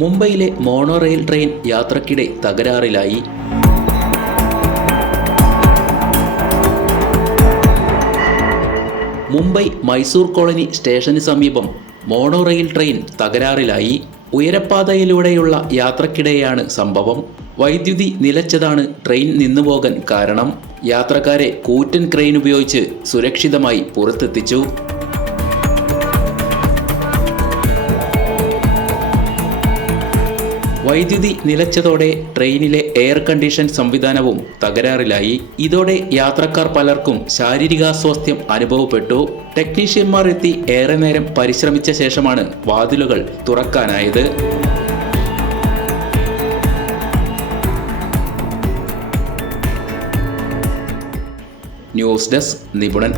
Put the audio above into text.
മുംബൈയിലെ mono rail train യാത്രക്കിടെ തകരാറിലായി. Mumbai Mysore colony സ്റ്റേഷന് സമീപം മോണോ റെയിൽ ട്രെയിൻ തകരാറിലായി. ഉയരപ്പാതയിലൂടെയുള്ള യാത്രക്കിടെയാണ് സംഭവം. വൈദ്യുതി നിലച്ചതാണ് ട്രെയിൻ നിന്നുപോകാൻ കാരണം. യാത്രക്കാരെ കൂറ്റൻ ക്രെയിൻ ഉപയോഗിച്ച് സുരക്ഷിതമായി പുറത്തെത്തിച്ചു. വൈദ്യുതി നിലച്ചതോടെ ട്രെയിനിലെ എയർ കണ്ടീഷൻ സംവിധാനവും തകരാറിലായി. ഇതോടെ യാത്രക്കാർ പലർക്കും ശാരീരികാസ്വാസ്ഥ്യം അനുഭവപ്പെട്ടു. ടെക്നീഷ്യന്മാർ എത്തി ഏറെ നേരം പരിശ്രമിച്ച ശേഷമാണ് വാതിലുകൾ തുറക്കാനായത്. News desk നിപുണൻ.